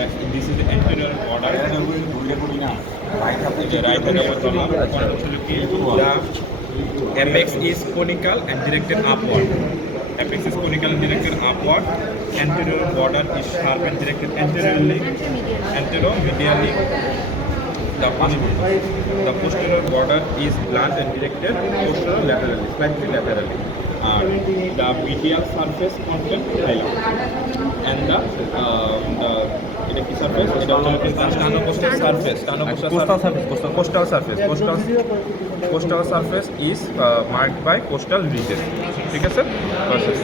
This is the anterior border. Right hand upper column. The apex is conical and directed upward. Apex is conical and directed upward. Anterior border is sharp and directed anteriorly. Anteromedially. The posterior border is blunt and directed posterolaterally, slightly laterally. The medial surface content hilum. And the এটা কি surface? এটা হচ্ছে sternocostal surface. Costal surface is marked by costal region. ঠিক আছে,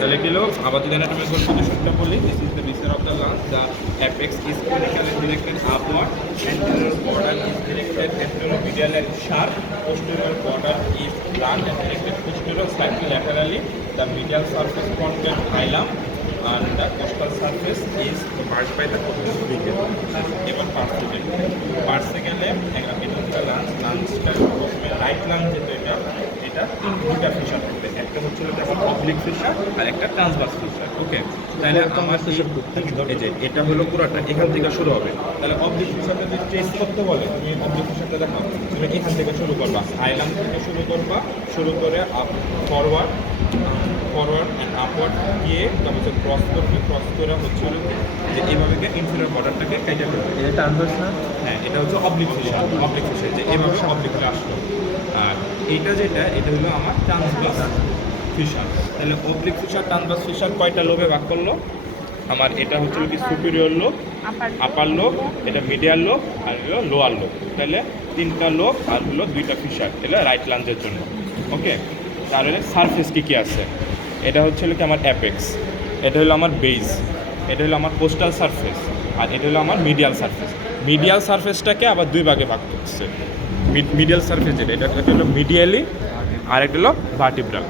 তাহলে কি হলো আবার যদি অ্যানাটমিক্যাল পজিশনটা বলি, this is the viscera of the lungs, the apex is conical and directed upward, anterior border is directed anteromedial and sharp, posterior border is blunt and directed posterior slightly laterally, the medial surface content hilum and the costal surface is marked by the costal region. এবার পার্সে গেলে একটা লাঞ্চটা প্রথমে right lunch যেটা এটা দুটা feature থাকবে, একটা হচ্ছে অবলিক ফিচার আর একটা ট্রান্সভার্স ফিচার। ওকে, তাহলে আমার এই যে এটা হলো পুরোটা এখান থেকে শুরু হবে। তাহলে অবলিক ফিচারটা যদি ট্রেস করতে বলে, তুমি অবলিক ফিচারটা দেখো, তুমি এখান থেকে শুরু করবা, হাইলাম থেকে শুরু করবা, শুরু করে আপ ফরওয়ার্ড অ্যান্ড আপওয়ার্ড গিয়ে তারপর ক্রস করবে, ক্রস করে হচ্ছে যে এইভাবে ইনফিরিয়র বর্ডারটাকে কেটে ফেলবে। এটা ট্রান্সভার্স না? হ্যাঁ, এটা হচ্ছে অবলিক ফিচার যে এইভাবে অবলিকটা আসলো। আর এইটা যেটা এটা হলো আমার ট্রান্সভার্স ফিচার। তাহলে অবলিক ফিচার ট্রান্সভার্স ফিচার কয়টা লোভে ভাগ করলো? আমার এটা হচ্ছে কি সুপিরিয়র লোব, আপার লোব, এটা মিডিয়াল লোব আর হলো লোয়ার লোব। তাহলে তিনটা লোব আর হলো দুইটা ফিচার, এটা রাইট লাঞ্জের জন্য। ওকে, তাহলে সারফেস কী কী আছে? এটা হচ্ছে কি আমার অ্যাপেক্স, এটা হলো আমার বেস, এটা হলো আমার কোস্টাল সারফেস আর এটা হলো আমার মিডিয়াল সারফেস। মিডিয়াল সারফেসটাকে আবার দুই ভাগে ভাগ করছে। মিডিয়াল সারফেস যেটা এটা হলো মিডিয়ালি আর একটা হলো ভার্টিব্রাল।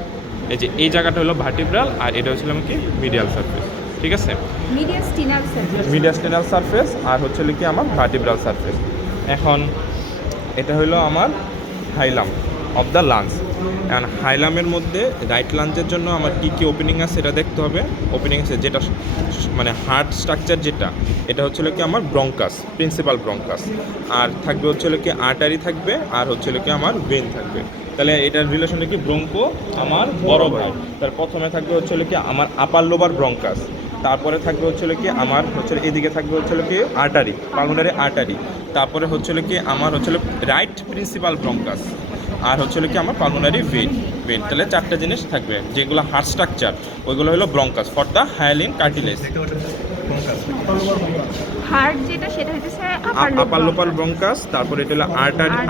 এই যে জায়গাটা হলো ভার্টিব্রাল আর এটা হচ্ছিল কি মিডিয়াল সারফেস। ঠিক আছে, মিডিয়াস্টেনাল সারফেস আর হচ্ছে কি আমার ভার্টিব্রাল সারফেস। এখন এটা হলো আমার হাইলাম অফ দ্য লাঞ্চ। এখন হাইলামের মধ্যে রাইট লাঞ্চের জন্য আমার কী কী ওপেনিং আছে এটা দেখতে হবে। ওপেনিং আছে যেটা মানে হার্ট স্ট্রাকচার যেটা, এটা হচ্ছে কি আমার ব্রঙ্কাস, প্রিন্সিপাল ব্রঙ্কাস, আর থাকবে হচ্ছে কি আর্টারি থাকবে আর হচ্ছে কি আমার ভেন থাকবে। তাহলে এটার রিলেশনটা কি ব্রঙ্কো আমার বড় ভাই। তার প্রথমে থাকবে হচ্ছে কি আমার আপার লোবার ব্রঙ্কাস, তারপরে থাকবে হচ্ছে কি আমার হচ্ছে এদিকে থাকবে হচ্ছে কি আর্টারি, পালমোনারি আর্টারি, তারপরে হচ্ছে কি আমার হচ্ছে রাইট প্রিন্সিপাল ব্রঙ্কাস আর হচ্ছে কি আমার পালমোনারি ভেন। তাহলে চারটা জিনিস থাকবে যেগুলো হার্ট স্ট্রাকচার, ওইগুলো হলো bronchus for the hyaline cartilage. Heart যেটা সেটা হচ্ছে আপার লোপার ব্রঙ্কাস, তারপরে এটা হলো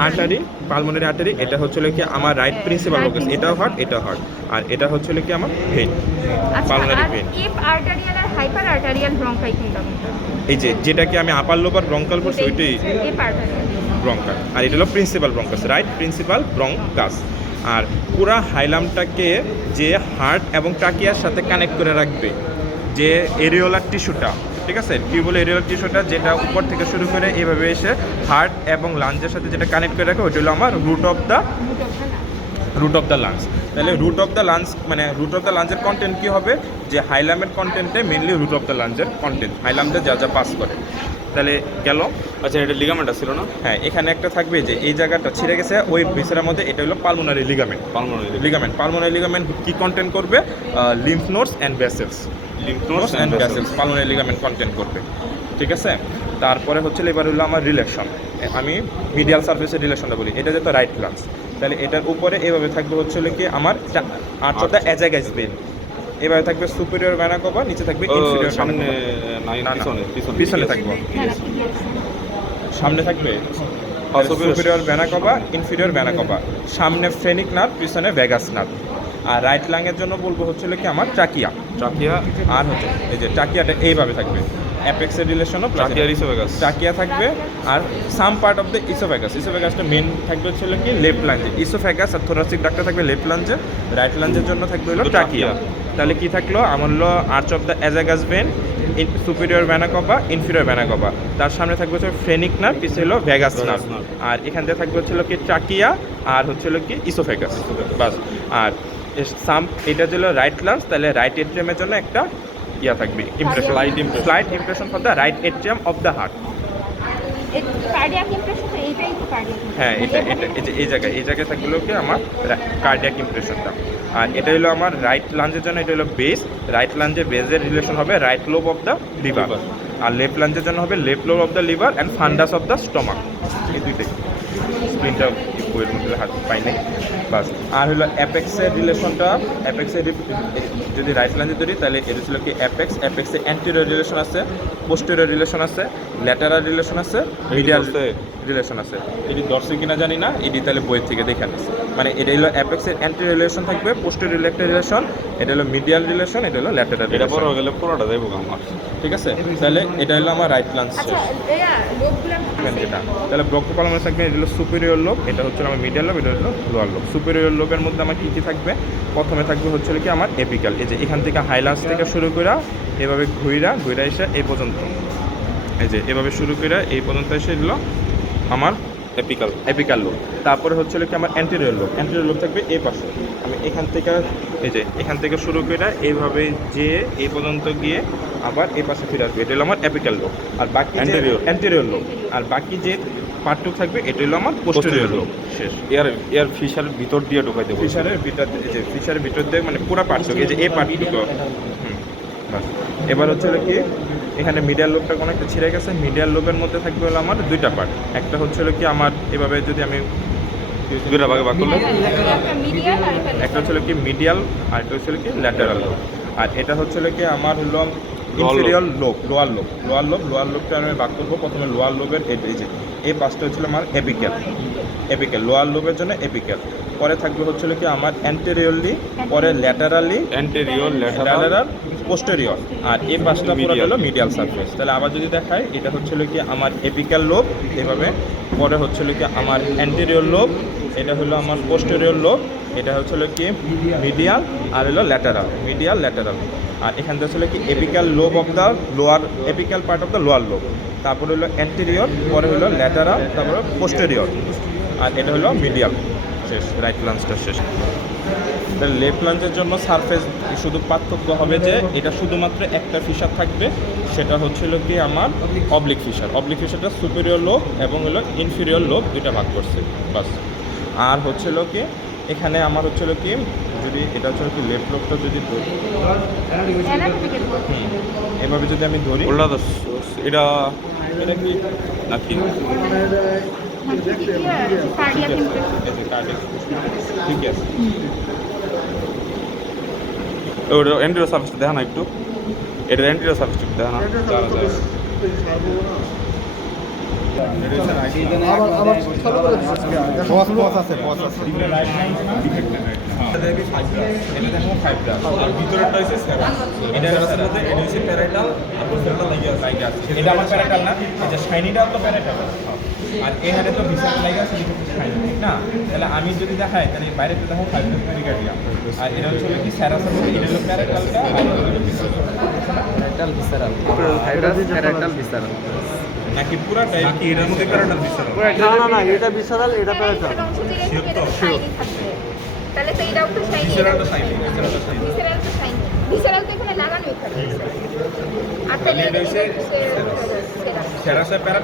আর্টারি, পালমোনারি আর্টারি, এটা হচ্ছে কি আমার রাইট প্রিন্সিপাল ব্রঙ্কাস, এটাও হার্ট এটাও হার্ট, আর এটা হচ্ছে কি আমার vein, pulmonary vein. Eparterial আর হাইপার আর্টারিয়াল ব্রঙ্কাই কোনটা? এই যে যেটাকে আমি আপার লোপার ব্রঙ্কাল করছি ওইটাই ইপ আর্টারিয়াল ব্রঙ্কাস, আর এটা হলো principal bronchus, right principal bronchus. আর পুরা হাইলামটাকে যে হার্ট এবং ট্রাকিয়ার সাথে কানেক্ট করে রাখবে যে এরিওলার টিস্যুটা, ঠিক আছে, টিউবুল এরিওলার টিস্যুটা যেটা উপর থেকে শুরু করে এভাবে এসে হার্ট এবং লাঞ্জের সাথে যেটা কানেক্ট করে রাখে ওইটা হলো আমার রুট অফ দ্য লাংস। তাহলে রুট অফ দ্য লাংস মানে রুট অফ দ্য লাঞ্জের কন্টেন্ট কী হবে? যে হাইলামের কন্টেন্টে মেনলি রুট অফ দ্য লাঞ্জের কন্টেন্ট, হাইলামটা যা যা পাস করে। তাহলে গেল, আচ্ছা এটা লিগামেন্ট ছিল না? হ্যাঁ, এখানে একটা থাকবে যে এই জায়গাটা ছিঁড়ে গেছে ওই ভিসেরার মধ্যে, এটা হলো পালমোনারি লিগামেন্ট। পালমোনারি লিগামেন্ট কি কন্টেন্ট করবে? Lymph nodes and vessels, pulmonary ligament content করবে। ঠিক আছে, তারপরে হচ্ছে এবার হলো আমার রিলেশন, আমি মিডিয়াল সারফেসের রিলেশনটা বলি। এটা যেহেতু রাইট লাঞ্জ, তাহলে এটার উপরে এভাবে থাকবে হচ্ছে কি আমার arch of the azygos when, এভাবে থাকবে সুপিরিয়র ভেনা কভা, নিচে থাকবে ইনফিরিয়র সামনে, পিছনে থাকবে, সামনে থাকবে superior vena cava, inferior vena কভা, সামনে ফেনিক নার্ভ, পিছনে ভেগাস নার্ভ। আর রাইট লাংয়ের জন্য বলবো হচ্ছে কি আমার ট্রাকিয়া, আর হচ্ছে এই যে ট্রাকিয়াটা এইভাবে থাকবে, অ্যাপেক্সের রিলেশনও ট্রাকিয়া থাকবে। আর সাম পার্ট অফ দ্য ইসোফেগাসটা মেন থাকবে হচ্ছে কি লেফট লাঞ্জে, ইসোফেগাস আর থোরাসিক ডাক্তার থাকবে লেফট লাঞ্জে, রাইট লাঞ্জের জন্য থাকবে হলো ট্রাকিয়া। তাহলে কি থাকলো আমার হলো arch of the azygos vein, superior vena cava, inferior vena cava, তার সামনে থাকবে হচ্ছে ফ্রেনিক নার্ভ, পিছিয়ে হলো ভেগাস নার্ভ, আর এখান থেকে থাকবে হচ্ছে কি ট্রাকিয়া আর হচ্ছে কি ইসোফেগাস, বাস। আর এটা ছিল রাইট লাঞ্জ, তাহলে রাইট এট্রিয়ামের জন্য একটা ইয়া থাকবে impression, slight impression for the right atrium of the heart. Cardiac impression এইটাই তো কার্ডিয়াক। হ্যাঁ, এটা এই যে এই জায়গায় থাকলো কি আমার কার্ডিয়াক ইমপ্রেশনটা। আর এটা হলো আমার রাইট লাঞ্জের জন্য, এটা হলো বেস। রাইট লাঞ্জে বেজের রিলেশন হবে right lobe of the liver, আর লেফট লাঞ্জের জন্য হবে left lobe of the liver and fundus of the stomach. এই দুইটাই স্ক্রিনটা বইয়ের মধ্যে হাত পাই নাই বাস। আর হলো অ্যাপেক্সের রিলেশনটা, অ্যাপেক্সের যদি রাইট লাঞ্জে ধরি তাহলে এটা ছিল কি অ্যাপেক্সে অ্যান্টেরিয়র রিলেশন আছে, পোস্টেরিয়র রিলেশন আছে, ল্যাটারাল রিলেশন আছে, মিডিয়াল রিলেশন আছে। এটি দর্শক কিনা জানি না, এটি তাহলে বইয়ের থেকে দেখে আনছে। মানে এটা হলো অ্যাপেক্সের অ্যান্টেরিয়র রিলেশন থাকবে, পোস্টেরিয়র একটা রিলেশন, এটা হলো মিডিয়াল রিলেশন, এটা হলো ল্যাটারাল। এটা বড় হয়ে গেলে পুরোটা দেবো আমার, ঠিক আছে? তাহলে এটা হলো আমার রাইট লাঞ্জ আচ্ছা এরা লোকগুলো যেটা। তাহলে ব্রঙ্কোপালমাস থাকবে, এটা হলো সুপিরিয়র লোব, এটা হচ্ছে আমার মিডিয়াল লোব, এটা হলো লোয়ার লোব। সুপিরিয়র লোবের মধ্যে আমার কী কী থাকবে? প্রথমে থাকবে হচ্ছে কি আমার এপিক্যাল, এই যে এখান থেকে হাইলান্স থেকে শুরু করে এভাবে ঘুরা এসে এই পর্যন্ত, এই যে এভাবে শুরু করে এই পর্যন্ত এসে এগুলো আমার এপিক্যাল লোব। তারপরে হচ্ছে কি আমার অ্যান্টেরিয়র লোব থাকবে এই পাশে। আমি এখান থেকে এই যে এখান থেকে শুরু করে এইভাবে যে এই পর্যন্ত গিয়ে আবার এই পাশে ফিরে আসবে, এটা হলো আমার এপিক্যাল লোব। আর বাকি অ্যান্টেরিয়র লোব, আর বাকি যে পার্টটুক থাকবে এটা হলো আমার পোস্টেরিয়র লোব। শেষ। এর ফিশারের ভিতর দিয়ে ঢুকাই দেবো। ফিশারের ভিতর, এই যে ফিশারের ভিতর দিয়ে মানে পুরো পার্টটুক, এই যে এই পার্টটুকু। বাস। এবার হচ্ছে কি এখানে মিডিয়াল লোবটা কোনো একটা ছিঁড়ে গেছে। মিডিয়াল লোবের মধ্যে থাকবে হলো আমার দুইটা পার্ট। একটা হচ্ছে কি আমার এভাবে যদি আমি দুইটা ভাগে ভাগ করলে মিডিয়াল আর একটা হচ্ছে কি মিডিয়াল আর একটা হচ্ছে কি ল্যাটারাল লোব। আর এটা হচ্ছে কি আমার হলো ইনফেরিয়র লোব, লোয়ার লোবটা আমি ভাগ করবো। প্রথমে লোয়ার লোবের এই যে এই পাশটা হচ্ছিল আমার এপিক্যাল লোয়ার লোবের জন্য এপিক্যাল। পরে থাকবে হচ্ছে কি আমার অ্যান্টেরিয়রলি, পরে ল্যাটারালি, অ্যান্টেরিয়র, ল্যাটারাল, পোস্টেরিয়র, আর এই পাশটা পুরো হলো মিডিয়াল সারফেস। তাহলে আবার যদি দেখায়, এটা হচ্ছে কি আমার এপিক্যাল লোব এভাবে, পরে হচ্ছে কি আমার অ্যান্টেরিয়র লোব, এটা হলো আমার পোস্টেরিয়র লোব, এটা হচ্ছে কি মিডিয়াল, আর হলো ল্যাটারাল। আর এখান থেকে হচ্ছে কি apical lobe of the lower, apical part of the lower lobe, তারপরে হলো অ্যান্টেরিয়র, পরে হলো ল্যাটারাল, তারপরে পোস্টেরিয়র, আর এটা হলো মিডিয়াল। শেষ, রাইট লাঞ্জটা শেষ। তাহলে লেফট লাঞ্জের জন্য সারফেস শুধু পার্থক্য হবে যে এটা শুধুমাত্র একটা ফিশার থাকবে, সেটা হচ্ছিল কি আমার অবলিক ফিশারটা সুপিরিয়র লোব এবং হলো ইনফিরিয়র লোব দুইটা ভাগ করছে বাস। আর হচ্ছিল কি এখানে আমার হচ্ছিল কি যদি এটা হচ্ছে কি লেফট লোবটা যদি ধরি, এভাবে যদি আমি ধরি, এটা এটা কি নাকি কার্ডিয়াক ইমপ্রেশন। ঠিক আছে। ওটা এন্টিরিয়র সার্ভিসটা দেখা না একটু, এটা এন্টিরিয়র সার্ভিসটা দেখা না। এটা আমার প্যারাটাল না, এটা শাইনিটা তো প্যারাটাল, আর এখানে তো ভিসার লাগে আছে শাইনি, ঠিক না? তাহলে আমি যদি দেখাই তাহলে বাইরে তো দেখো ফাইব্রাস পেরিকার্ডিয়া, আর এটা হচ্ছে কি স্যারাসাস, এটা হলো প্যারাটালটা, আর এটা হলো ভিসারাল নাকি পুরাটাই নাকি এর মধ্যে প্যারাটাল ভিসারাল? না এটা ভিসারাল, এটা প্যারাটাল। তাহলে তো এটাও তো শাইনি, ভিসারাল তো শাইনি। ভিসারাল তো এখানে লাগানোই থাকে। আর তাহলে এটা হচ্ছে স্যারাসাস প্যারা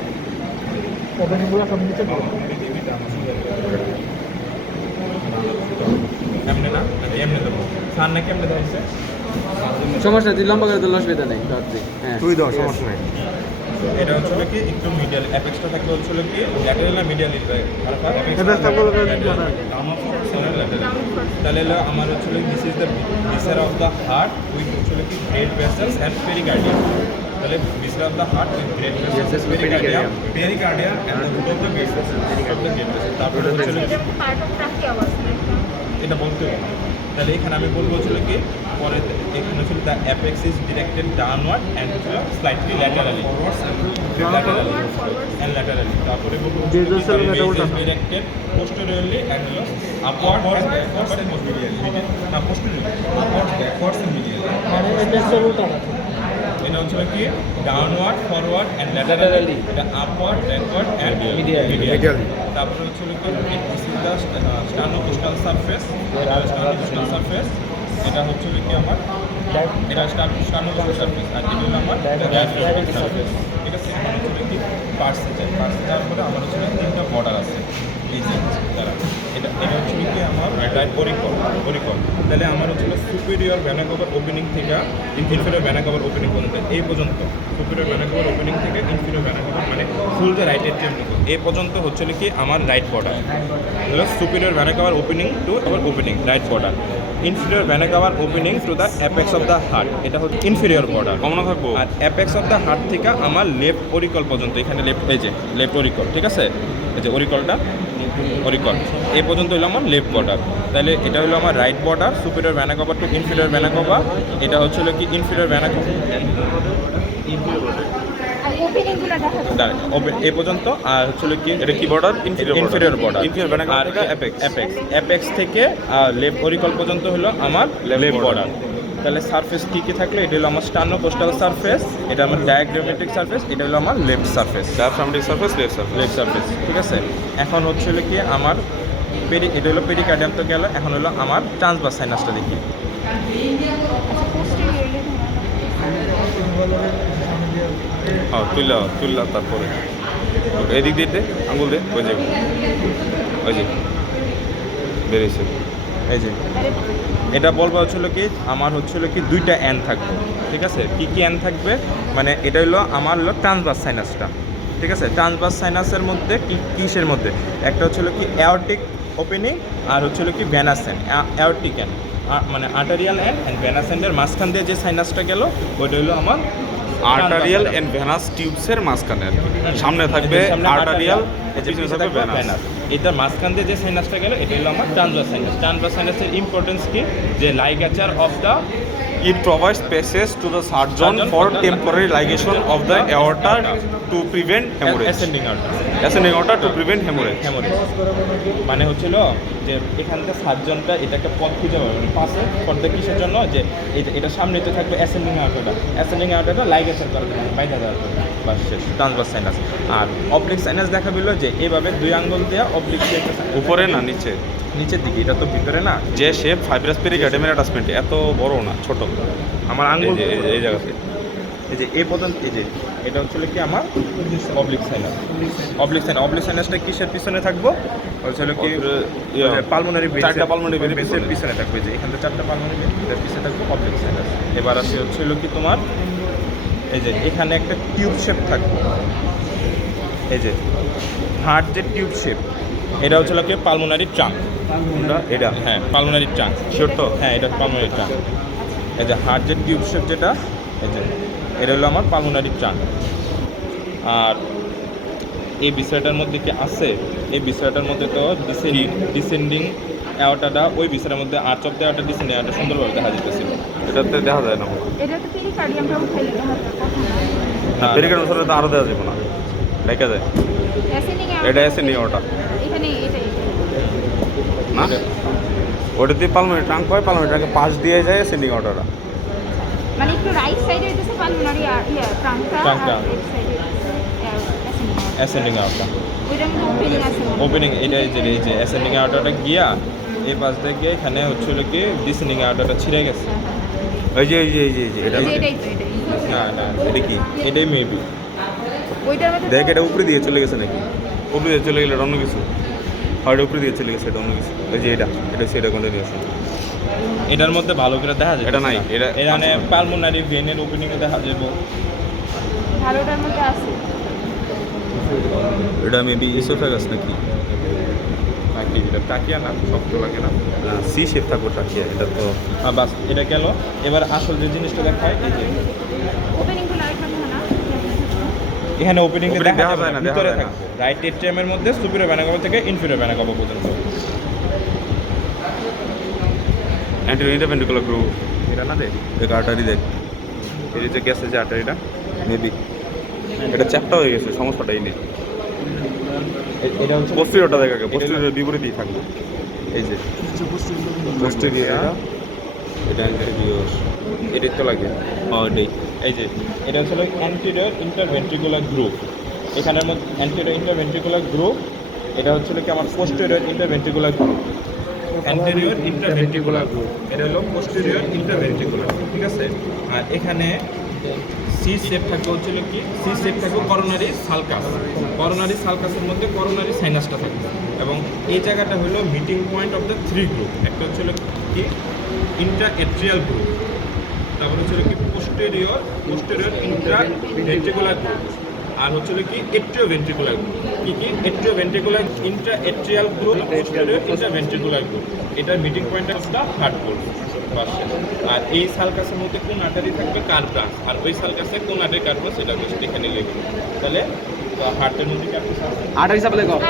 এমনি না, এমনি দেবো সার নাকি এমনি দেওয়া হচ্ছে সমস্যা তুই লম্বা করে দিলে অসুবিধা নেই। হ্যাঁ তুই দাও, সমস্যা নেই। এটা হচ্ছে কি একটু মিডিয়াল অ্যাপেক্সটা থাকলে হচ্ছে কি ল্যাটারাল না মিডিয়াল তাহলে আমার হচ্ছে this is the viscera of the heart with হচ্ছে কি ব্রেড ভেসেলস অ্যান্ড পেরিকার্ডিয়াম। তাহলে viscera of the heart with great vessels pericardium and the root of the great vessels, তারপরে হচ্ছে কি পার্ট অফ ট্রাকিয়া অবস্থা এটা বলতে হবে। তাহলে এখানে আমি বলবো হচ্ছিল কি পরে এখানে হচ্ছিল the apex is directed downward and হচ্ছিল স্লাইটলি ল্যাটারালি তারপরে বলবো ডিরেক্টেড পোস্টেরিয়রলি অ্যান্ড হলো আপওয়ার্ড অ্যান্ড পোস্টেরিয়রলি না posteriorly upward backwards and medially. এটা হচ্ছিল কি ডাউনওয়ার্ড ফরওয়ার্ড অ্যান্ড ল্যাটারালি, এটা আপওয়ার্ড ব্যাকওয়ার্ড অ্যান্ড মিডিয়ালি। তারপরে হচ্ছিল কি this is the sternocostal surface, এটা হচ্ছে কি আমার এটা স্টার্নোলজিক্যাল সার্ফেস আর এটা হলো আমার ডায়াফ্রাগমেটিক সার্ফেস। ঠিক আছে, আমার হচ্ছে কি পার্সে যাওয়ার পরে আমার হচ্ছে তিনটা বর্ডার আছে এই যে দ্বারা এটা হচ্ছে কি আমার অরিকল। তাহলে আমার হচ্ছে সুপিরিয়র ভ্যানা কভার ওপেনিং থেকে ইনফিরিয়র ভ্যানা কভার ওপেনিং পর্যন্ত এই পর্যন্ত সুপিরিয়র ভ্যানা কভার ওপেনিং থেকে ইনফিরিয়র ভ্যানা কভার মানে ফুল যে রাইট এট্রিয়াম এই পর্যন্ত হচ্ছে কি আমার রাইট বর্ডার হলো superior vena cover opening to our opening right border. Inferior vena cover opening to the apex of the heart এটা হচ্ছে ইনফিরিয়র বর্ডার। কমন থাকবো। আর অ্যাপেক্স অফ দ্য হার্ট থেকে আমার লেফট অরিকল পর্যন্ত এখানে লেফট অরিকল। ঠিক আছে, এই যে অরিকল এই পর্যন্ত হলো আমার লেফট বর্ডার। তাহলে এটা হলো আমার right border superior vena cava to inferior vena cava. এটা হচ্ছে কি ইনফিরিয়র ভ্যানা কভার আর ওপেনিংগুলো দেখা এই পর্যন্ত। আর হচ্ছে কি এটা কি border? Inferior border. Inferior vena আর অ্যাপেক্স থেকে লেফট অরিকল পর্যন্ত হলো আমার লেফট বর্ডার। তাহলে সারফেস কী কী থাকলো? এটা হলো আমার স্টার্নো কোস্টাল সারফেস, এটা আমার ডায়াগ্রামেটিক সারফেস, এটা হলো আমার left surface. Diaphragmatic surface, left surface. ঠিক আছে, এখন হচ্ছে হলো কি আমার এটা হলো পেরিকার্ডিয়াম তো গেল, এখন হলো আমার ট্রান্সভার্স সাইনাসটা দেখি। হ্যাঁ, তুললা তারপরে এদিক দিয়ে আঙুল দে, ওই যে বেরিয়েছে। এই যে এটা বলবো হচ্ছিল কি আমার হচ্ছিল কি দুইটা অ্যান থাকবে। ঠিক আছে, কী অ্যান থাকবে মানে এটা হলো আমার হলো ট্রান্সভার্স সাইনাসটা। ঠিক আছে, ট্রান্সভার্স সাইনাসের মধ্যে কিসের মধ্যে একটা হচ্ছিল কি অ্যাওরটিক ওপেনিং আর হচ্ছিল কি ভ্যানাসেন। অ্যাওরটিক অ্যান মানে আর্টারিয়াল অ্যান্ড ভ্যানাসেন্ডের মাঝখান দিয়ে যে সাইনাসটা গেল ওইটা হলো আমার আর্টারিয়াল এন্ড ভেনাস টিউবসের মাঝখানে সামনে থাকবে আর্টারিয়াল, পিছনে থাকবে ভেনাস। এটা মাঝখান দিয়ে যে সাইনাসটা গেল এটা হলো আমার ট্রান্সভার্স সাইনাস। ট্রান্সভার্স সাইনাসের ইম্পর্টেন্স কি? যে ligature of the It provides spaces to the surgeon for temporary ligation of the aorta to prevent hemorrhage. Ascending outer Ascending aorta to prevent hemorrhage. মানে হচ্ছিল যে এখান থেকে সার্জনটা এটাকে পথ খুঁজে পাবে মানে পাশে পথে কিসের জন্য যে এটা সামনেতে থাকবে অ্যাসেন্ডিং আউটারটা লাইগেশন করার জন্য বাইরে যাওয়ার জন্য বাস শেষ ট্রান্সভার্স সাইনাস। আর অবলিক সাইনাস দেখা দিল যে এইভাবে দুই আঙ্গুল দিয়ে অবলিক উপরে না নিচে, নিচের দিকে, এটা তো ভিতরে না যে শেপ ফাইব্রাস পেরিকার্ডিয়ামের অ্যাটাচমেন্ট এত বড় না, ছোট। আমার আঙ্গুল এই জায়গাতে এই যে এই পর্যন্ত এই যে এটা হচ্ছিল কি আমার অবলিক সাইনাসটা কিসের পিছনে থাকবো? হচ্ছিল কি পালমোনারি চারটা pulmonary vein বেসের পিছনে থাকবে, যে এখান থেকে চারটা পালমোনারি ভেন এটার পিছনে থাকবে অবলিক সাইনাস। এবার আসে হচ্ছিল কি তোমার এই যে এখানে একটা টিউব শেপ থাকবে, এই যে হার্ট যে টিউব শেপ এটা হচ্ছিল কি পালমোনারি ট্রাঙ্ক। এটা হ্যাঁ, পালমোনারি ট্রাঙ্ক শিওর তো? হ্যাঁ, এটা পালমোনারি ট্রাঙ্ক। এই যে হার্ট যে টিউব শেপ যেটা এই যে এটা হলো আমার পালমোনারি ট্রাঙ্ক। আর এই বিষয়টার মধ্যে কি আছে? এই বিষয়টার মধ্যে তো ডিসেন্ডিং অ্যাওর্টাটা ওই বিষয়ের মধ্যে arch of the aorta descending aorta সুন্দরভাবে দেখা যেতেছিল। এটাতে দেখা যায় না, এটা তো পেরিকার্ডিয়ামটা উঠাইলে দেখা যায় কথা না। পেরিকার্ডিয়াম সরে তো আরও দেখা যাবে না, দেখা যায়। অ্যাসেন্ডিং এটা অ্যাসেন্ডিং আউটা এখানে এটাই না, ওটা দিয়ে পালমোনারি ট্রাঙ্ক হয়, পালমোনারি ট্রাঙ্কে পাশ দিয়ে যায় অ্যাসেন্ডিং আউটাটা। মানে একটু রাইট সাইডে হইতেছে পালমোনারি আর ট্রাঙ্কটা ট্রাঙ্কটা। আর লেফট সাইডে অ্যাসেন্ডিং আউটটা ওইটার মধ্যে ওপেনিং আছে ওপেনিং এটা এই যে অ্যাসেন্ডিং আউটারটা গিয়া এই পাশ দিয়ে গিয়ে এখানে হচ্ছিল কি ডিসেন্ডিং আউটারটা ছিঁড়ে গেছে। এই যে এটা এটাই তো এটাই না না এটা কি? এটাই মেবি। ওইটার মধ্যে দেখ এটা উপরে দিয়ে চলে গেছে নাকি? উপরে দিয়ে চলে গেলে এটা অন্য কিছু, আর উপরে দিয়ে চলে গেছে এটা অন্য কিছু। এই যে এটা সেটা কন্টিনিউয়াস। এটার মধ্যে ভালো করে দেখা যায় এটা নাই, এখানে পালমোনারি ভেনের ওপেনিংয়ে দেখা যাবে। ভালোটার মধ্যে আছে এটা মেবি ইসোফেগাস নাকি? নাকি এটা টাকিয়া না, শক্ত লাগে না, সি শেপ থাকবে টাকিয়া, এটা তো বাস এটা গেল। এবার আসল যে জিনিসটা দেখায় এই যে ওপেনিংগুলো আরেকখানে না এখানে ওপেনিং Opening দেখা দেখা যায় যায় না, না, ভিতরে দেখা যায় না। থাকবে রাইট এট্রিয়ামের মধ্যে সুপিরিয়র ভেনা কাভা থেকে ইনফিরিয়র ভেনা কাভা পর্যন্ত। Anterior interventricular group. এটা না দেখ দেখ আর্টারি দেখ, এই যে গেছে যে আর্টারিটা মেবি এটা চ্যাপটা হয়ে গেছে, সমস্যাটাই নেই। এটা হচ্ছে পোস্টেরিয়রটা দেখ আগে, পোস্টেরিয়র বিপরীতেই থাকবে। এই যে পোস্টেরিয়র এটা অ্যান্টিরিয়র, এটাই তো লাগে। এটাই এই যে এটা হচ্ছে অ্যান্টিরিয়র ইন্টারভেন্ট্রিকুলার গ্রুপ। এখানের মধ্যে অ্যান্টিরিয়র ইন্টারভেন্ট্রিকুলার গ্রুপ, এটা হচ্ছে কি আমার posterior interventricular group. Anterior intraventricular group, এটা হলো পোস্টেরিয়র ইন্ট্রাভেন্ট্রিকুলার, ঠিক আছে। আর এখানে সি শেপ থাকবে হচ্ছিল কি, সি শেপ থাকবে করোনারি সালকাস, করোনারি সালকাসের মধ্যে করোনারি সাইনাসটা থাকবে, এবং এই জায়গাটা হলো meeting point of the three group. একটা হচ্ছিল কি ইন্ট্রাএট্রিয়াল গ্রুপ, তারপর হচ্ছিল কি পোস্টেরিয়র ইন্ট্রাভেন্ট্রিকুলার গ্রুপ, আর হচ্ছিল কি এট্রিওভেন্ট্রিকুলার গ্রুপ। কি atrioventricular intraatrial group, posterior intraventricular group, এটার meeting point of the heart group. আর এই সালকাসের মধ্যে কোন আর্টারি থাকবে, কার ব্রাঞ্চ, আর ওই সালকাসে কোন আর্টারি কাটবে সেটা জাস্ট এখানে লিখবে। তাহলে হার্টের মধ্যে কি আছে? আর্টারি সাপ্লাই কর।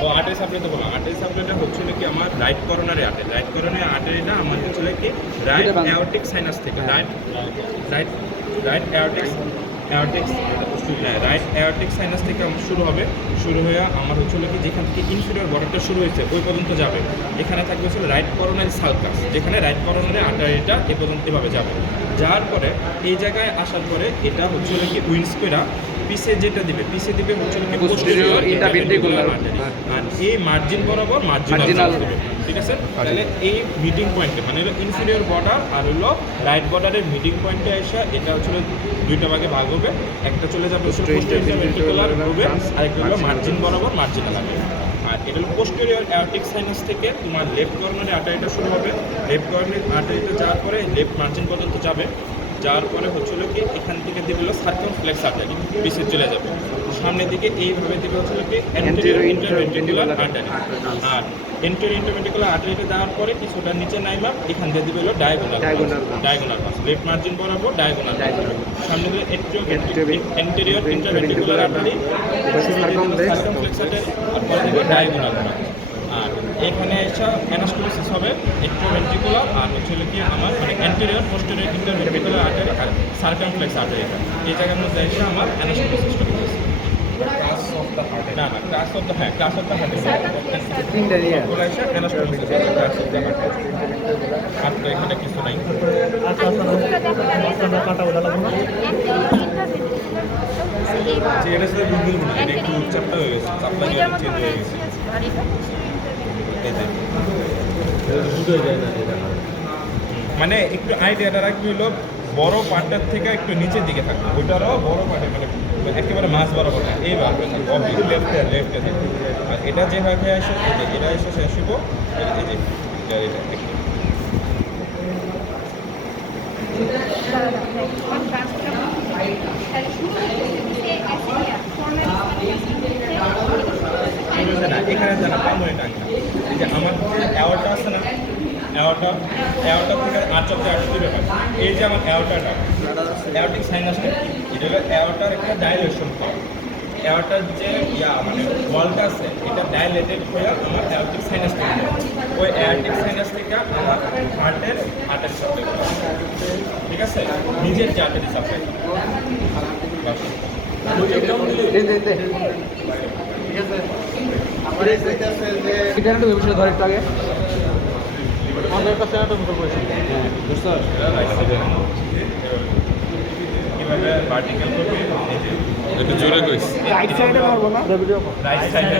তো আর্টারি সাপ্লাই তো বললাম, আর্টারি সাপ্লাইটা হচ্ছিল কি আমার right coronary artery, right coronary আর্টারিটা আমার হচ্ছিল কি রাইট অ্যাওরটিক সাইনাস থেকে, রাইট অ্যাওরটিক সাইনাস থেকে আমার শুরু হয়ে আমার হচ্ছিল কি যেখান থেকে ইনফিরিয়র বর্ডারটা শুরু হয়েছে ওই পর্যন্ত যাবে। এখানে থাকবে হচ্ছে রাইট করোনারি সালকাস, যেখানে রাইট করোনারি আর্টারিটা এ পর্যন্ত এভাবে যাবে। যাওয়ার পরে এই জায়গায় আসার পরে এটা হচ্ছিল কি উইন্ডস্কোরা পিছে যেটা দিবে, হচ্ছিল কি পোস্টেরিয়র ইন্টারভেন্ট্রিকুলার আর্টারি, আর এই মার্জিন বরাবর মার্জিনাল দিবে, ঠিক আছে। তাহলে এই মিটিং পয়েন্টে মানে হলো ইনফিরিয়র বর্ডার আর হলো রাইট বর্ডারের মিটিং পয়েন্টে এসে এটা হচ্ছিল দুইটা ভাগে ভাগ হবে, একটা চলে যাবে পোস্টেরিয়র গ্রুপে, আর একটা হলো মার্জিন বরাবর মার্জিনাল হবে। আর এটা হলো পোস্টেরিয়র অ্যাওরটিক সাইনাস থেকে তোমার লেফট কর্নারে আর্টারিটা শুরু হবে, লেফট কর্নারে আর্টারিটা যাওয়ার পরে লেফট মার্জিন পর্যন্ত যাবে, যাওয়ার পরে হচ্ছিল কি এখান থেকে দিবে হলো সার্কামফ্লেক্স আর্টারি, পিছে চলে যাবে, সামনের দিকে এইভাবে দিবে হচ্ছিল কি অ্যান্টেরিয়র ইন্টারভেন্ট্রিকুলার আর্টারি, আর এন্টেরিয়র ইন্টারভেন্ট্রিকুলার আর্টারিটা দেওয়ার পরে কিছুটা নিচে নাইমা এখান দিয়ে দিবে হলো ডায়াগোনাল পাস, লেফট মার্জিন বরাবর ডায়াগোনাল, সামনে দিকে anterior interventricular artery, circumflex artery, আর পরে দিকে ডায়াগোনাল পাস। আর এখানে এসে অ্যানাস্টোমোসিস হবে এট্রোভেন্ট্রিকুলার, আর হচ্ছে কি আমার মানে অ্যান্টেরিয়র পোস্টেরিয়র ইন্টারভেন্ট্রিকুলার আর্টারি আর সার্কামফ্লেক্স আর্টারি, এই জায়গার মধ্যে এসে আমার অ্যানাস্টোমোসিসটা হচ্ছে crux of the heart, crux of the heart তিনটা দিয়ে ওরা এসে anastomosis crux of the heart. আর তো এখানে কিছু নাই। যে এটা সাথে গুগল না, এটা একটু চাপটা হয়ে গেছে, চাপটা নিয়ে চেঞ্জ হয়ে গেছে। মানে একটু আইডিয়াটা রাখবি হলো বড় পার্টটার থেকে একটু নিচের দিকে থাকবে, ওইটারও বড় পার্টে মানে একেবারে মাছ বরাবর না, এইভাবে থাকবে লেফটে থাকবে। আর এটা যেভাবে আসে এই যে এটা এসে শেষ হবো এই যে না এখানে জানা পামনে টাঙ্গা, এই যে আমার যে অ্যাওয়ারটা আছে না, অ্যাওয়ারটা থেকে আটচল্লিশ আটষট্টি ব্যাপার, এই যে আমার অ্যাওরটিক সাইনাসটা এটা হলো অ্যাওয়ারটার একটা ডাইলেশন পাওয়া, অ্যাওয়ারটার যে মানে ওয়ালটা আছে এটা ডাইলেটেড হয়ে আমার অ্যাওরটিক সাইনাস থেকে যায়, ওই অ্যাওরটিক সাইনাস থেকে আমার হার্টের সাপ্লাই, ঠিক আছে, নিজের যে আর্টারি সাপ্লাই। ধরে একটু আগে কিভাবে ভার্টিক্যাল করবে একটু জোরে কইস। রাইট সাইডে মারবো না রাইট সাইডে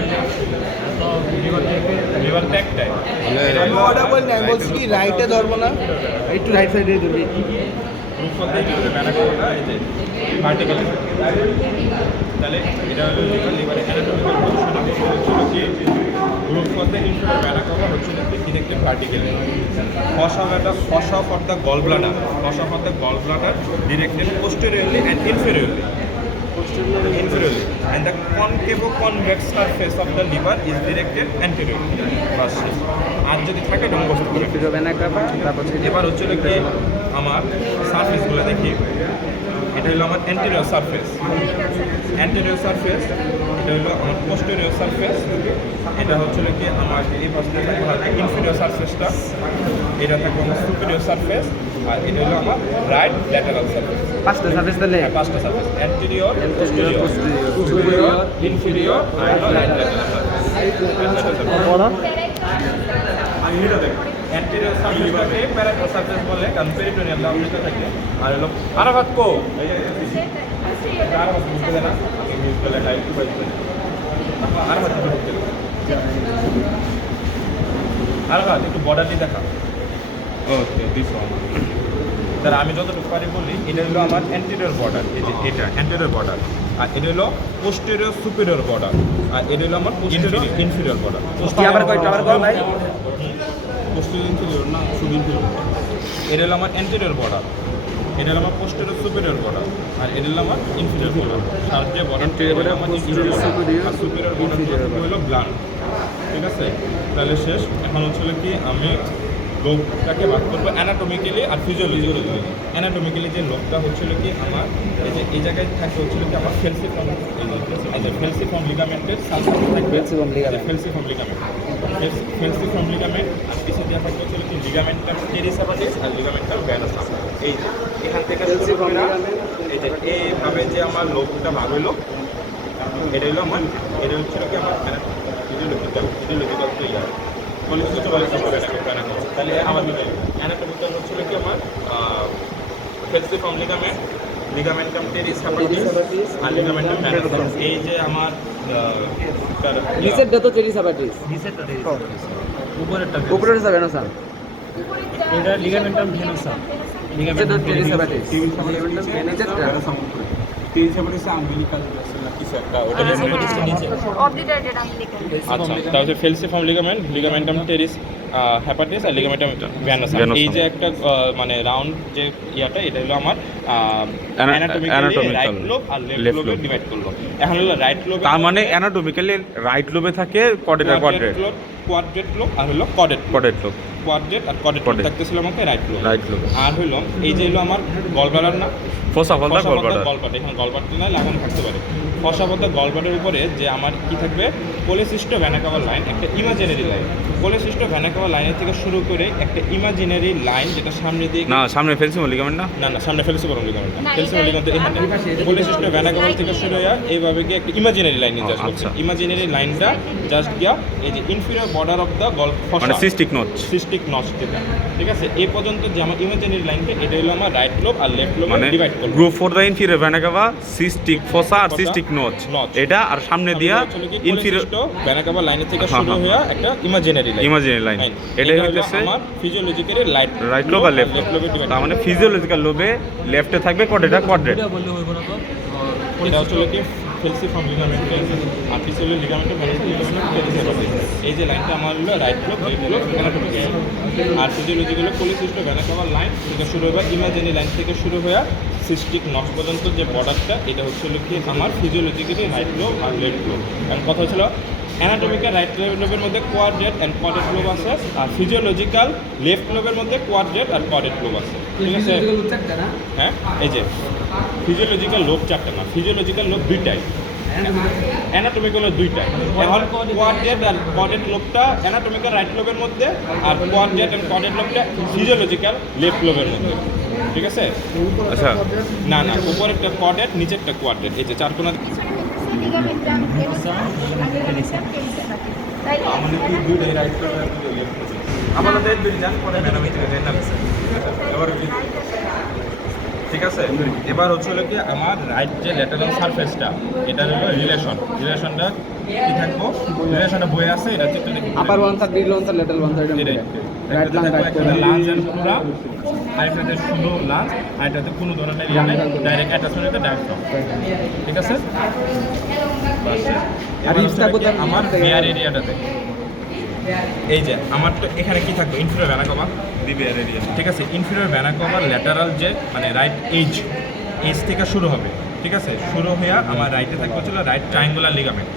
লিভার ট্যাগটাই ওটা বল না, বলছি কি রাইটে ধরবো না, একটু রাইট সাইডে ধরবি। গ্রুপ করতে গেলে ব্যানা করবো না, এই যে ভার্টিক্যাল, তাহলে এটা হলো লিভারের অ্যানাটমিক্যাল পজিশন হচ্ছিল কি গ্রুপ করতে ইনফিরিয়র ব্যানা করবো হচ্ছিল directly vertical, fossa for the gall bladder directed posteriorly and inferiorly, and the concavo-convex surface of the liver is directed anteriorly. বাস আর যদি থাকে এটা মুখস্থ করে এবার হচ্ছিল কি আমার সারফেসগুলো দেখি, এটা হলো আমার অ্যান্টেরিয়র সারফেস, এটা হলো আমার পোস্টেরিয়র সারফেস, এটা হচ্ছিল কি আমার এই পাশ থেকে ইনফিরিয়র সারফেসটা, এটা থাকবে আমার সুপিরিয়র সারফেস, আর এটা হলো আমার রাইট ল্যাটারাল সারফেস। পাঁচটা সার্ভিস তাহলে পাঁচটা surface anterior, posterior, superior, inferior আর রাইট ল্যাটারাল সারফেস। অ্যান্টেরিয়র সারফেসটাকে প্যারাটাল সারফেস বলে, কারণ পেরিটোনিয়াল লাউন্ডটা থাকে। আর হলো আরাফাত কো আরাফাত বুঝতে দেয় না, আমি ইউজ করলে টাইপ টু বাইক আরাফাত বুঝতে দেয়। হালকা একটু বর্ডারটি দেখা। Okay this one. তাহলে আমি যতটুকু পারি বলি, এটা হলো আমার অ্যান্টেরিয়র বর্ডার, এই যে এটা অ্যান্টেরিয়র বর্ডার, আর এটা হলো পোস্টেরিয়র সুপিরিয়র বর্ডার, আর এটা হলো আমার posterior inferior border. Posterior inferior না শুধু ইনফিরিয়র? এটা হলো আমার অ্যান্টেরিয়র বর্ডার, এটা হলো আমার পোস্টেরিয়র সুপিরিয়র বর্ডার, আর এটা হলো আমার ইনফিরিয়র বর্ডার। আর যে বর্ডার আমার ইনফিরিয়র বর্ডার আর সুপিরিয়র বর্ডার হলো ব্লান্ট। ঠিক আছে, তাহলে শেষ। এখন হচ্ছে কি আমি লোকটাকে ভাগ করবো অ্যানাটমিক্যালি আর ফিজিওলজিক্যালি। অ্যানাটমিক্যালি যে লোকটা হচ্ছিল কি আমার এই জায়গায় থাকে হচ্ছিল কি আমার ফেলসিফর্ম, এই যে ফেলসিফর্ম লিগামেন্টের সালফার থাকবে, ফেলসিফর্ম লিগামেন্ট, ফেলসিফর্ম লিগামেন্ট। আর পিছিয়ে দেওয়া থাকবে হচ্ছিল কি লিগামেন্টাম টেরিস অ্যাপাটিস আর লিগামেন্টাম ভ্যানাসাম। এই যে এখান থেকে এই যে এইভাবে যে আমার লোকটা ভাগ হইলো, এটা হলো আমার, এটা হচ্ছিল কি আমার ফিজিওলজিক্যাল তো ইয়ার তাহলে আমার অ্যানাটমিক্যাল হচ্ছিল কি আমার ফেলসিফর্ম লিগামেন্ট, লিগামেন্টাম টেরিস অ্যাপাটিস আর লিগামেন্টাম ভ্যানাসাম। এই যে আমার নিচেরটা তো টেরিস অ্যাপাটিস, উপরেরটা ভেনাসাম, এটা লিগামেন্টাম ভেনাসাম। নিচেরটা টেরিস অ্যাপাটিস, নিচেরটা টেরিস অ্যাপাটিস আম্বিলিকাল না কিছু একটা, ওটা নিচে অবলিটারেটেড আমলিকাল। আচ্ছা, তাহলে ফেলসিফর্ম লিগামেন্ট, লিগামেন্টাম টেরিস হ্যাপাটিস আর লিগামেন্টাম ভ্যানাসাম। এই যে একটা মানে রাউন্ড যে ইয়াটা, এটা হলো আমার অ্যানাটমিক্যালি রাইট লোব আর লেফট লোবে ডিভাইড করলো। এখন হলো রাইট লোবে, তার মানে অ্যানাটমিক্যালি রাইট লোবে থাকে কোয়াড্রেট কোয়াড্রেট লোব আর হলো কডেট লোব, কোয়াড্রেট আর কডেট থাকতেছিল আমাকে রাইট লোব। আর হলো এই যে হলো আমার গলব্লাডার না, ফসাফলটা গলব্লাডার, গলব্লাডার। এখানে গলব্লাডার না লাগানো থাকতে পারে। ফসাফলটা গলব্লাডারের উপরে যে আমার কি থাকবে, পলিসিস্টো ভেনা কাভা লাইন, একটা ইমাজিনারি লাইন। পলিসিস্টো ভেনা কাভা লাইনের থেকে শুরু করে একটা ইমাজিনারি লাইন যেটা সামনে দিয়ে না সামনে ফেলসিফর্ম লিগামেন্ট না, না সামনে ফেলসিফর্ম লিগামেন্ট, না, ফেলসিফর্ম লিগামেন্ট এখানে পলিসিস্টো ভেনা কাভা থেকে শুরু হয়ে এইভাবে গিয়ে একটা ইমাজিনারি লাইন নিয়ে আসছে। আচ্ছা। ইমাজিনারি লাইনটা জাস্ট গিয়া এই যে ইনফিরিয়র বর্ডার অফ দ্য মানে সিস্টিক নচ যেটা, ঠিক আছে, এই পর্যন্ত যে আমার ইমাজিনারি লাইনটা, এটা হলো আমার রাইট লোব আর লেফট লোব মানে ডিভাইড করব। Groove for the inferior vena cava, cystic fossa আর সিস্টিক নোচ, এটা আর সামনে দিয়া ইনফিরিয়র ভেনা কাভা লাইনের থেকে শুরু হয়ে একটা ইমাজিনারি লাইন, এটাই হইতেছে আমার ফিজিওলজিক্যালি রাইট লোব আর লেফট লোব। তার মানে ফিজিওলজিক্যাল লোবে লেফটে থাকবে কোয়াড্রেট, এটা বললে হইব না তো। এটা হচ্ছে কি ফেলসিফর্ম লিগামেন্ট আর পিছনের লিগামেন্টে এই যে লাইনটা আমার হলো right lobe, left lobe, anatomical. আর ফিজিওলজিক্যাল পলিসিস্টো ভেনা কাভা লাইন থেকে শুরু হবে, ইমাজিনারি লাইন থেকে শুরু হয়ে সিস্টিক নচ পর্যন্ত যে বর্ডারটা, এটা হচ্ছে কি আমার ফিজিওলজিক্যালি রাইট লোব আর লেফট লোব। কারণ কথা হচ্ছিল অ্যানাটমিক্যাল রাইট লোবের মধ্যে কোয়াড্রেট অ্যান্ড কডেট লোব আছে, আর ফিজিওলজিক্যাল লেফট লোবের মধ্যে কোয়াড্রেট আর কডেট লোব আছে। ঠিক আছে, হ্যাঁ, এই যে ফিজিওলজিক্যাল লোব চারটা না, ফিজিওলজিক্যাল লোব দুইটাই, অ্যানাটমিক্যাল দুইটাই। এখন কোয়াড্রেট আর কডেট লোবটা অ্যানাটমিক্যাল রাইট লোবের মধ্যে, আর কোয়াড্রেট অ্যান্ড কডেট লোবটা ফিজিওলজিক্যাল লেফট লোবের মধ্যে। ঠিক আছে, আচ্ছা না উপরেরটা কডেট, নিচেরটা কোয়াড্রেট। এই যে চার কোণা লিগামেন্টাম ভেনাসাম আর লিগামেন্টাম টেরিস অ্যাপাটিস। তাই না? আমাদের কি দুইটাই রাইট লোব আর দুইটাই লেফট লোব। আমাদের দুই জান পরে ঠিক আছে। এবার হচ্ছে হলো কি আমার রাইট যে ল্যাটারাল সারফেসটা, এটা হলো রিলেশনটা কি থাকবো, রিলেশনটা বয়ে আছে, এটা হচ্ছে upper one side, middle one side, lateral one side, right lung right core, lungs and পুরা আইটাতে শুধু লাঞ্জ, আইটাতে কোনো ধরনের ডাইরেক্ট অ্যাটাচমেন্ট ডায়াফ্রাম। ঠিক আছে, আর ইস্তা কোথায় আমার বিয়ার এরিয়াটাতে এই যে আমার তো এখানে কি থাকবে, ইনফিরিয়র ভেনা কাভা, বিবিআর এরিয়া। ঠিক আছে, ইনফিরিয়র ভেনা কাভার ল্যাটারাল যে মানে রাইট এজ থেকে শুরু হবে। ঠিক আছে, শুরু হয়ে আমার রাইটে থাকবে হচ্ছিল right triangular ligament,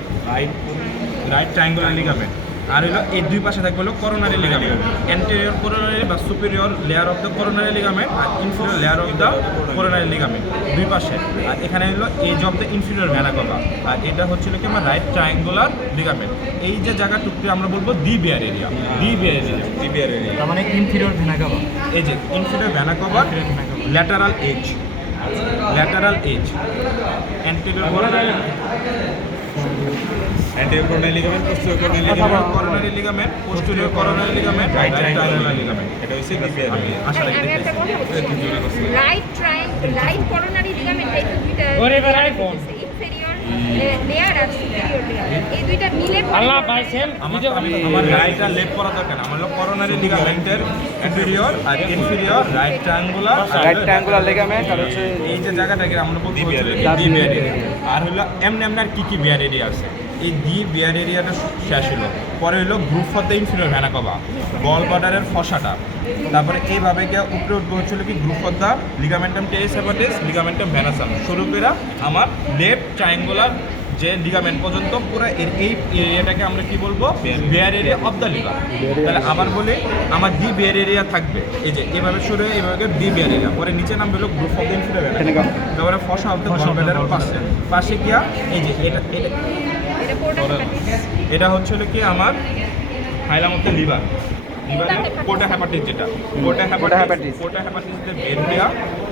right triangular ligament. আর হলো এই দুই পাশে থাকবে হলো করোনারি লিগামেন্ট, অ্যান্টেরিয়র করোনারি বা superior layer of the coronary ligament আর inferior layer of the coronary ligament, দুই পাশে। আর এখানে হলো edge of the inferior vena cava, আর এটা হচ্ছিল কি আমার রাইট ট্রায়াঙ্গুলার লিগামেন্ট। এই যে জায়গাটুকু আমরা বলবো ডিবিআর এরিয়া, ডিবিআর এরিয়া তার মানে ইনফিরিয়র ভেনা কাভা। এই যে inferior vena cava, lateral edge, anterior coronary ligament, posterior coronary ligament, posterior coronary ligament, right triangular ligament. এটা হচ্ছে ডিবিআর এরিয়া। আসলে আমি একটা কথা বলছি, রাইট করোনারি লিগামেন্ট এই দুইটা ইনফেরিয়র লেয়ার আর সুপিরিয়র লেয়ার এই দুইটা মিলে আল্লাহ ভাই সেম আমার রাইট আর লেফট করা দরকার না। আমার হলো করোনারি লিগামেন্টের সুপিরিয়র আর inferior right triangular right triangular ligament আর হচ্ছে এই যে জায়গাটাকে আমরা বলতে ডি বিয়ার এরিয়া আর হলো এমনি আর কি বিয়ার এরিয়া আছে। এই ডি বিয়ার এরিয়াটা শেষ হলো, পরে হলো group for the inferior vena কবা গল ব্লাডারের ফসাটা, তারপরে এইভাবে গিয়ে উপরে উঠবে হচ্ছিল কি groove for the ligamentum teres hepatis ligamentum venosum স্বরূপেরা আমার লেফট ট্রায়াঙ্গুলার যে লিগামেন্ট পর্যন্ত পুরো এই এরিয়াটাকে আমরা কি বলবো বিয়ার এরিয়া অফ দ্য লিভার। তাহলে আবার বলি আমার ডি বিয়ার এরিয়া থাকবে, এই যে এভাবে শুরু হয়ে এইভাবে ডি বিয়ার এরিয়া, পরে নিচে নামবে হলো group of the inferior vena, তারপরে ফসা অফ দ্য গলব্লাডারের পাশে গিয়া এই যে এটা হচ্ছে হলো কি আমার হাইলাম অফ দ্য লিভার, লিভারের পোর্টা হ্যাপাটিস যেটা পোর্টা হ্যাপাটিস বের দেওয়া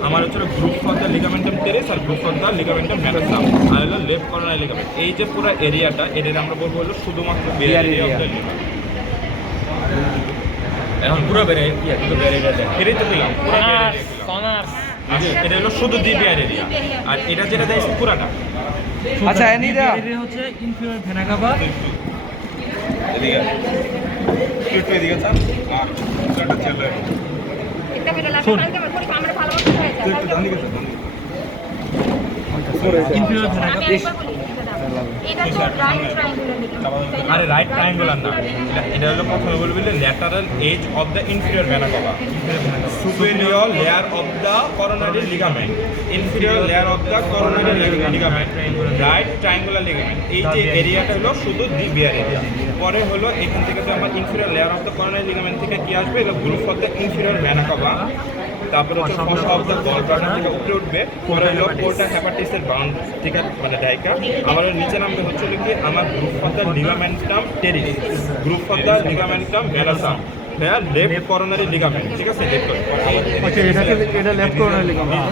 আমার হচ্ছে groove for the ligamentum teres আর groove for the ligamentum venosum আর হলো লেফট করোনারি লিগামেন্ট। এই যে পুরো এরিয়াটা এদের আমরা বলবো হলো শুধুমাত্র বিয়ার এরিয়া অফ দ্য লিভার। এখন পুরো বেড়ে কিন্তু বিয়ার এরিয়া এটাই তো দিলাম পুরো কনার্স এটা হলো শুধু দি বিয়ার এরিয়া আর এটা যেটা দেয় পুরাটা। আচ্ছা এনি দা এটা হচ্ছে ইনফিরিয়র ভেনা কাবা এদিকে একটু এদিকে চান আর পুরোটা চলে এটা বেটা লাগে কালকে আমার পরীক্ষা আমরা ভালো মতো হয়ে যায় একটু ডান দিকে চান ইনফিরিয়র ভেনা আমি একবার বলি এটা তো রাইট ট্রায়াঙ্গুলার লিগামেন্ট আরে রাইট ট্রায়াঙ্গুলার না, এটা হলো প্রথমে বলবি lateral edge of the inferior vena cava, superior layer of the coronary ligament, inferior layer of the coronary ligament, right triangular ligament. এই যে এরিয়াটা হলো শুধু দি বিয়ার এরিয়া। পরে হলো এখান থেকে তো আমার inferior layer of the coronary ligament থেকে কি আসবে, এটা groove of the inferior vena cava, তারপরে হচ্ছে ফসা অফ দ্য গলব্লাডার থেকে উপরে উঠবে, পরে হলো পোর্টা হ্যাপাটিসের বাউন্ড থেকে মানে ডাইকা আমার নিচে নামবে হচ্ছে কি আমার groove of the ligamentum teres, groove of the ligamentum venosum here left coronary ligament. ঠিক আছে, এটা লেফট করোনারি লিগামেন্ট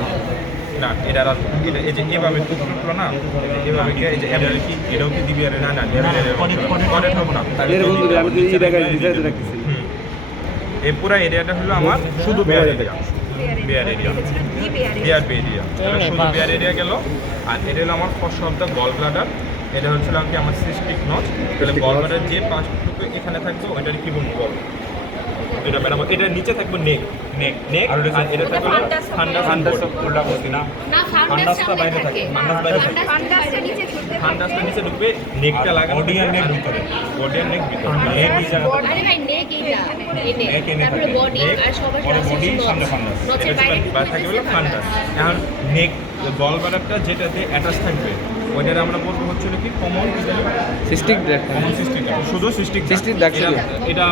না এটা এই যে এভাবে টুকরো না এভাবে কি এই যে এটাও কি দিবি আরে না না পরে থাকবো না এর বন্ধু আমি তো এই জায়গায় ডিজাইন রাখতেছি। এই পুরো এরিয়াটা হলো আমার শুধু বিয়ার এরিয়া, বিয়ার এরিয়া দি বিয়ার বিয়ার এরিয়া, শুধু বিয়ার এরিয়া গেল। আর এটা হলো আমার ফসা অফ দ্য গল ব্লাডার, এটা হচ্ছিল কি আমার সিস্টিক নট। তাহলে গল ব্লাডার যে পাশটুকু এখানে থাকবে ওইটার কি বলবো বল এটা ম্যাডাম, এটা নিচে থাকবে নেক নেক নেক আর এটা থাকবে ফান্ডাস উল্টা বলছি না না ফান্ডাসটা বাইরে থাকে, ফান্ডাস বাইরে থাকে, ফান্ডাসটা নিচে ঢুকতে ফান্ডাসটা নিচে ঢুকবে, নেকটা লাগানো বডি আর নেক ভিতরে, বডি আর নেক ভিতরে, নেক এই জায়গা আরে ভাই নেক এইটা এনে তারপরে বডি আর সবার সাথে বডি সামনে ফান্ডাস, নচের এটা বাইরে থাকবে হলো ফান্ডাস। এখন নেক গল ব্লাডারটা যেটাতে অ্যাটাচ থাকবে ওইটার আমরা বলবো হচ্ছে কি কমন সিস্টিক দেখ কমন সিস্টিক, শুধু সিস্টিক সিস্টিক দাগ শুধু। এটা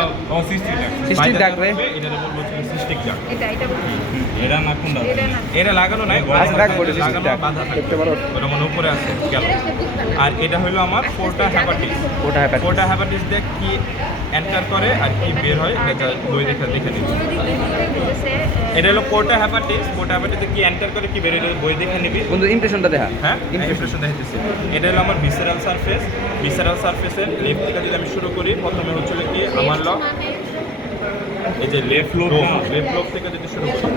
সিস্টিক দাগ, সিস্টিক দাগ রে এটা বলবো হচ্ছে সিস্টিক দাগ। এটা এটা না কোনটা এটা লাগানো নাই আচ্ছা, দাগ বলে সিস্টিক লাগানো দাগ বাধা থাকতে পারো ওটা মনে উপরে আছে গেল। আর এটা হলো আমার পোর্টা হ্যাপাটিস, ওটা হ্যাপাটাইটিস পোর্টা হ্যাপাটিস দিয়ে কি এন্টার করে আর কি বের হয় এটা বই দেখে দিই। এটা হলো পোর্টা হ্যাপাটিস, পোর্টা হ্যাপাটিসে কি এন্টার করে কি বের হয় বই দেখে নিবি বন্ধু ইমপ্রেশনটা দেখা। হ্যাঁ ইমপ্রেশন দেখাইতেছি। এটা হলো আমার ভিসেরাল সারফেস, ভিসেরাল সারফেসের লেফট থেকে যদি আমি শুরু করি প্রথমে হচ্ছিল কি আমার এই যে লেফট লোব থেকে যদি শুরু করি,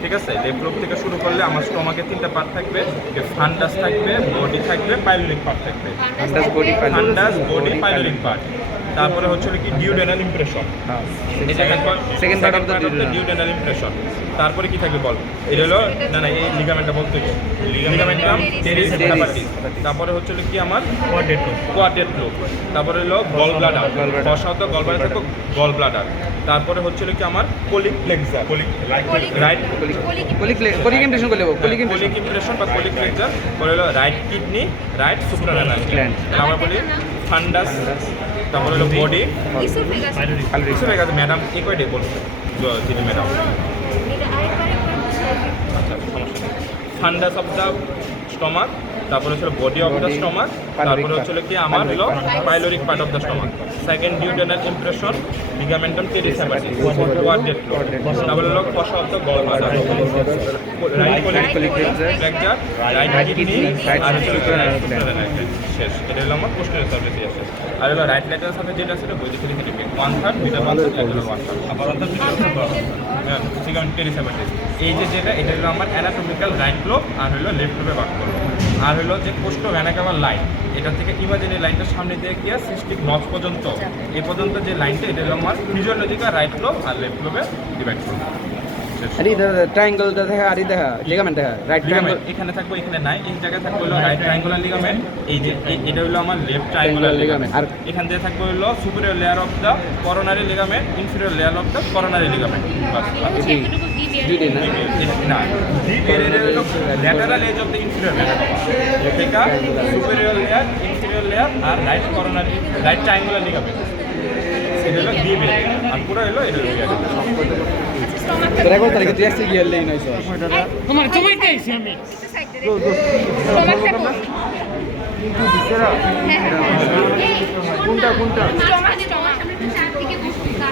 ঠিক আছে, লেফট লোব থেকে শুরু করলে আমার স্টমাকে তিনটা পার্ট থাকবে, ফান্ডাস থাকবে, বডি থাকবে, পাইলোরিক পার্ট থাকবে, ফান্ডাস বডি পাইলোরিক পার্ট। তারপরে হচ্ছে কি duodenal impression, second part of the duodenal impression. তারপরে কি থাকবে বল, এটা হলো না না এই লিগামেন্টটা বলতে লিগামেন্টাম টেরিস হ্যাপাটিস। তারপরে হচ্ছে কি আমার কোয়াড্রেট লোব, তারপরে হলো গল ব্লাডার, ফসা গল ব্লাডার থেকে গল ব্লাডার। তারপরে হচ্ছে কি আমার কোলিক প্লেক্সার, রাইট কোলিক ইমপ্রেশন করলে কোলিক কোলিক ইমপ্রেশন বা কোলিক প্লেক্সার। পরে হলো right kidney, right suprarenal gland. আমরা বলি ফান্ডাস, তারপরে হলো বডি ইসোফেগাস কিছু হয়ে গেছে ম্যাডাম এ কয়ডে বলছে তিনি ম্যাডাম এটা আরেকবার আচ্ছা সমস্যা নেই। ফান্ডাস অফ দ্য স্টমাক, তারপরে হচ্ছে বডি অফ দ্য স্টমাক, তারপরে হচ্ছে কি আমার হলো pyloric part of the stomach, second duodenal impression, ligamentum teres hepatis, quadrate lobe, তারপরে হলো fossa of the gall bladder, right colic flexure, right kidney আর হচ্ছে শেষ। এটা হলো আমার পোস্টেরিয়র সার্ভিসে আসে। আর হলো রাইট ল্যাটারাল সার্ভিস যেটা আছে বই দেখে লিখে নেবে 1/3 মিটার 1/3 আবার 1/3 টেরিস হ্যাপাটিস। এই যে যেটা এটা হলো আমার অ্যানাটমিক্যাল রাইট লোব আর হলো লেফট লোবে ভাগ করবো। আর হলো যে কোস্টো ভেনা কাভার লাইন, এটা থেকে ইমাজিনি লাইনটা সামনে দিয়ে গিয়ে সিস্টিক নচ পর্যন্ত, এই পর্যন্ত যে লাইনটা, এটা হলো আমার ফিজিওলজিক্যাল রাইট লোব আর লেফট লোবে ডিভাইড করবে। আরে এটা ট্রায়াঙ্গলটা দেখা আর দেখা লিগামেন্ট দেখা রাইট ট্রায়াঙ্গল লিগামেন্ট এখানে থাকবে, এখানে নাই, এই জায়গায় থাকবে হলো রাইট ট্রায়াঙ্গুলার লিগামেন্ট, এই যে এটা হলো আমার লেফট ট্রায়াঙ্গুলার লিগামেন্ট। আর এখান দিয়ে থাকবে হলো superior layer of the coronary ligament, inferior layer of the coronary ligament. বাস হচ্ছে এতটুকু ডিপ এর দুইটাই না না, ডিপ এরিয়া হলো lateral edge of the inferior layer, এটা সুপিরিয়র লেয়ার, ইনফিরিয়র লেয়ার আর right coronary, right triangular ligament, এটা হলো ডিপ এরিয়া। আর পুরো হলো এটা হলো রিয়ার। স্টমাক তোরা কত তারিখে তুই আসতে গিয়ে লেই নইছ তোমার চুমাইতে আইছি আমি। একটু সাইড দে স্টমাকটা কোন কোনটা কোনটা স্টমাক